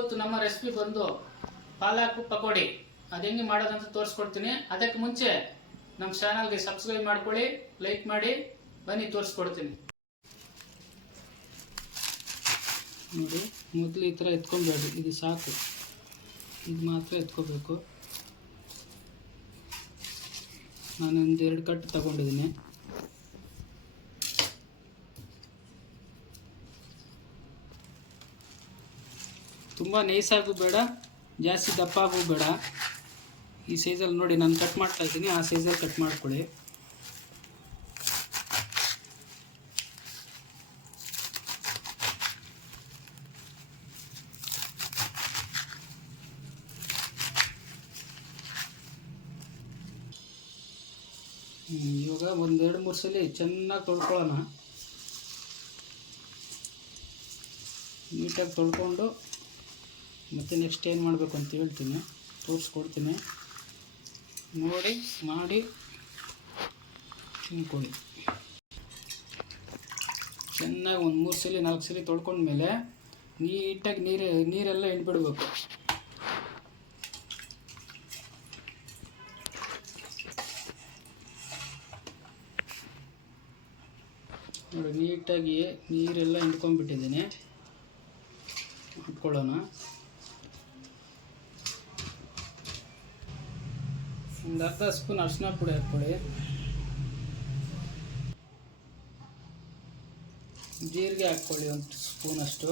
ಇವತ್ತು ನಮ್ಮ ರೆಸಿಪಿ ಬಂದು ಪಾಲಕ್ ಪಕೋಡಿ ಅದು ಹೆಂಗೆ ಮಾಡೋದಂತ ತೋರಿಸ್ಕೊಡ್ತೀನಿ. ಅದಕ್ಕೆ ಮುಂಚೆ ನಮ್ಮ ಚಾನಲ್ಗೆ ಸಬ್ಸ್ಕ್ರೈಬ್ ಮಾಡ್ಕೊಳ್ಳಿ, ಲೈಕ್ ಮಾಡಿ. ಬನ್ನಿ ತೋರಿಸ್ಕೊಡ್ತೀನಿ. ನೋಡಿ, ಮೊದಲು ಈ ಥರ ಎತ್ಕೊಬೇಡಿ, ಇದು ಸಾಕು, ಇದು ಮಾತ್ರ ಎತ್ಕೋಬೇಕು. ನಾನೊಂದು 2 ಕಟ್ ತಗೊಂಡಿದ್ದೀನಿ. ತುಂಬ ನೈಸಾಗೂ ಬೇಡ, ಜಾಸ್ತಿ ದಪ್ಪಾಗೂ ಬೇಡ. ಈ ಸೈಜಲ್ಲಿ ನೋಡಿ ನಾನು ಕಟ್ ಮಾಡ್ತಾ ಇದ್ದೀನಿ, ಆ ಸೈಜಲ್ಲಿ ಕಟ್ ಮಾಡ್ಕೊಳ್ಳಿ. ಇವಾಗ 1-2-3 ಸಲ ಚೆನ್ನಾಗಿ ತೊಳ್ಕೊಳ್ಳೋಣ. ನೀಟಾಗಿ ತೊಳ್ಕೊಂಡು ಮತ್ತು ನೆಕ್ಸ್ಟ್ ಏನು ಮಾಡಬೇಕು ಅಂತ ಹೇಳ್ತೀನಿ, ತೋರಿಸ್ಕೊಡ್ತೀನಿ. ನೋಡಿ ಮಾಡಿ ತಿನ್ಕೊಳ್ಳಿ. ಚೆನ್ನಾಗಿ 1-3 ಸಲ 4 ಸಲ ತೊಳ್ಕೊಂಡ್ಮೇಲೆ ನೀಟಾಗಿ ನೀರೆಲ್ಲ ಹಿಂಡ್ಬಿಡ್ಬೇಕು. ನೋಡಿ, ನೀಟಾಗಿ ನೀರೆಲ್ಲ ಹಿಂಡ್ಕೊಂಡ್ಬಿಟ್ಟಿದ್ದೀನಿ. ಹಾಕ್ಕೊಳ್ಳೋಣ. ಒಂದು ಅರ್ಧ ಸ್ಪೂನ್ ಅರಿಶಿನ ಪುಡಿ ಹಾಕ್ಕೊಳ್ಳಿ. ಜೀರಿಗೆ ಹಾಕ್ಕೊಳ್ಳಿ 1 ಸ್ಪೂನ್ ಅಷ್ಟು.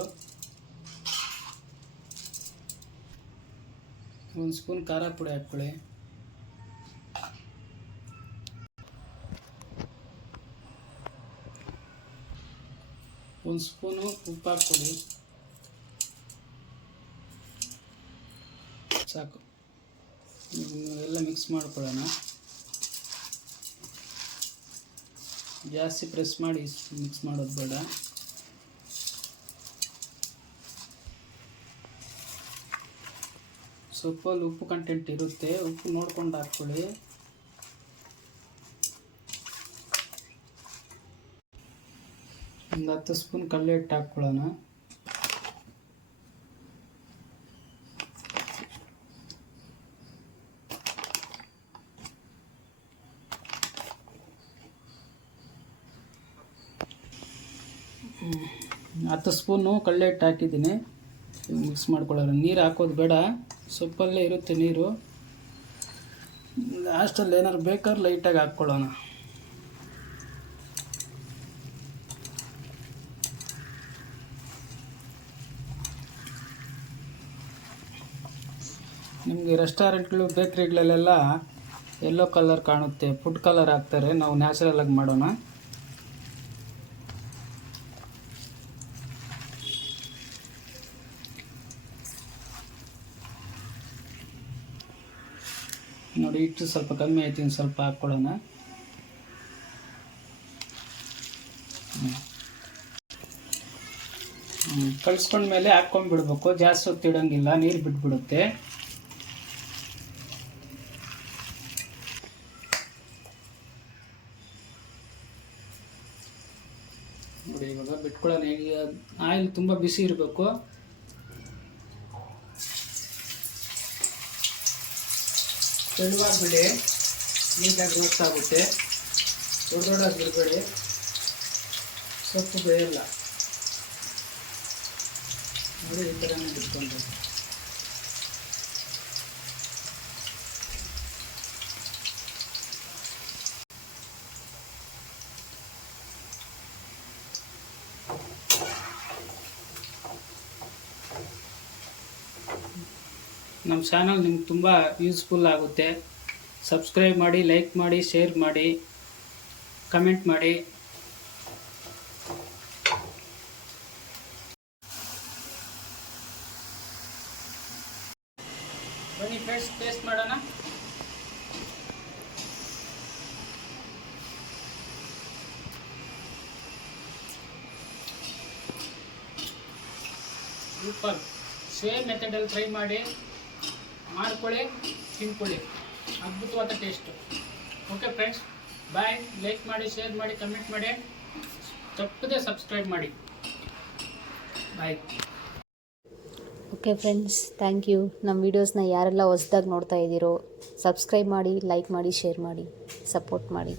1 ಸ್ಪೂನ್ ಖಾರ ಪುಡಿ ಹಾಕ್ಕೊಳ್ಳಿ. ಒಂದು ಸ್ಪೂನು ಉಪ್ಪು ಹಾಕ್ಕೊಳ್ಳಿ, ಸಾಕು. ಎಲ್ಲ ಮಿಕ್ಸ್ ಮಾಡ್ಕೊಳ್ಳೋಣ. ಜಾಸ್ತಿ ಪ್ರೆಸ್ ಮಾಡಿ ಮಿಕ್ಸ್ ಮಾಡೋದು ಬೇಡ. ಸೊಪ್ಪಲ್ಲಿ ಉಪ್ಪು ಕಂಟೆಂಟ್ ಇರುತ್ತೆ, ಉಪ್ಪು ನೋಡ್ಕೊಂಡು ಹಾಕ್ಕೊಳ್ಳಿ. ಒಂದು 10 ಸ್ಪೂನ್ ಕಡಲೆ ಹಿಟ್ಟು ಹಾಕ್ಕೊಳ್ಳೋಣ. ಹತ್ತು ಸ್ಪೂನು ಕಡಲೆ ಹಿಟ್ಟು ಹಾಕಿದ್ದೀನಿ. ಮಿಕ್ಸ್ ಮಾಡ್ಕೊಳ್ಳೋಣ. ನೀರು ಹಾಕೋದು ಬೇಡ, ಸೊಪ್ಪಲ್ಲೇ ಇರುತ್ತೆ ನೀರು. ಲಾಸ್ಟಲ್ಲಿ ಏನಾದ್ರು ಬೇಕಾದ್ರೆ ಲೈಟಾಗಿ ಹಾಕ್ಕೊಳ್ಳೋಣ. ನಿಮಗೆ ರೆಸ್ಟೋರೆಂಟ್ಗಳು ಬೇಕ್ರಿಗಳಲ್ಲೆಲ್ಲ ಯೆಲ್ಲೋ ಕಲರ್ ಕಾಣುತ್ತೆ, ಫುಡ್ ಕಲರ್ ಹಾಕ್ತಾರೆ. ನಾವು ನ್ಯಾಚುರಲಾಗಿ ಮಾಡೋಣ. ನೋಡಿ, ಹಿಟ್ಟು ಸ್ವಲ್ಪ ಕಮ್ಮಿ ಆಯ್ತು, ಇನ್ನು ಸ್ವಲ್ಪ ಹಾಕ್ಕೊಳ್ಳೋಣ. ಕಲಿಸ್ಕೊಂಡ್ಮೇಲೆ ಹಾಕ್ಕೊಂಡ್ಬಿಡ್ಬೇಕು, ಜಾಸ್ತಿ ಹೊತ್ತು ಇಡೋಂಗಿಲ್ಲ, ನೀರು ಬಿಟ್ಬಿಡುತ್ತೆ. ನೋಡಿ, ಇವಾಗ ಬಿಟ್ಕೊಳ್ಳೋಣ. ಈಗ ಆಯಿಲ್ ತುಂಬ ಬಿಸಿ ಇರಬೇಕು. ತೆಳುವಾಗ್ಬಿಡಿ, ನೀಟಾಗಿ ರೋಸ್ಟ್ ಆಗುತ್ತೆ. ದೊಡ್ಡದಾಗಿ ಬಿಡಬೇಡಿ, ಸೊಪ್ಪು ಬೇಯಲ್ಲ. ನೋಡಿ, ಈ ಥರನೇ ಬಿಟ್ಕೊಂಡು ನಮ್ಮ ಚಾನಲ್ ನಿಮ್ಗೆ ತುಂಬ ಯೂಸ್ಫುಲ್ ಆಗುತ್ತೆ. ಸಬ್ಸ್ಕ್ರೈಬ್ ಮಾಡಿ, ಲೈಕ್ ಮಾಡಿ, ಶೇರ್ ಮಾಡಿ, ಕಮೆಂಟ್ ಮಾಡಿ. ಬನ್ನಿ ಫ್ರೆಂಡ್ಸ್, ಟೇಸ್ಟ್ ಮಾಡೋಣ. ಸೂಪರ್. ಸೇಮ್ ಮೆಥಡಲ್ಲಿ ಟ್ರೈ ಮಾಡ್ಕೊಳ್ಳಿ, ತಿನ್ಕೊಳ್ಳಿ. ಅದ್ಭುತವಾದ taste. Okay friends, bye. Like ಮಾಡಿ, ಶೇರ್ ಮಾಡಿ, ಕಮೆಂಟ್ ಮಾಡಿ, ತಪ್ಪದೆ ಸಬ್ಸ್ಕ್ರೈಬ್ ಮಾಡಿ. Bye. Okay friends, thank you. ನಮ್ಮ ವೀಡಿಯೋಸ್ನ ಯಾರೆಲ್ಲ ಹೊಸ್ದಾಗಿ ನೋಡ್ತಾ ಇದ್ದೀರೋ ಸಬ್ಸ್ಕ್ರೈಬ್ ಮಾಡಿ, ಲೈಕ್ ಮಾಡಿ, ಶೇರ್ ಮಾಡಿ, ಸಪೋರ್ಟ್ ಮಾಡಿ.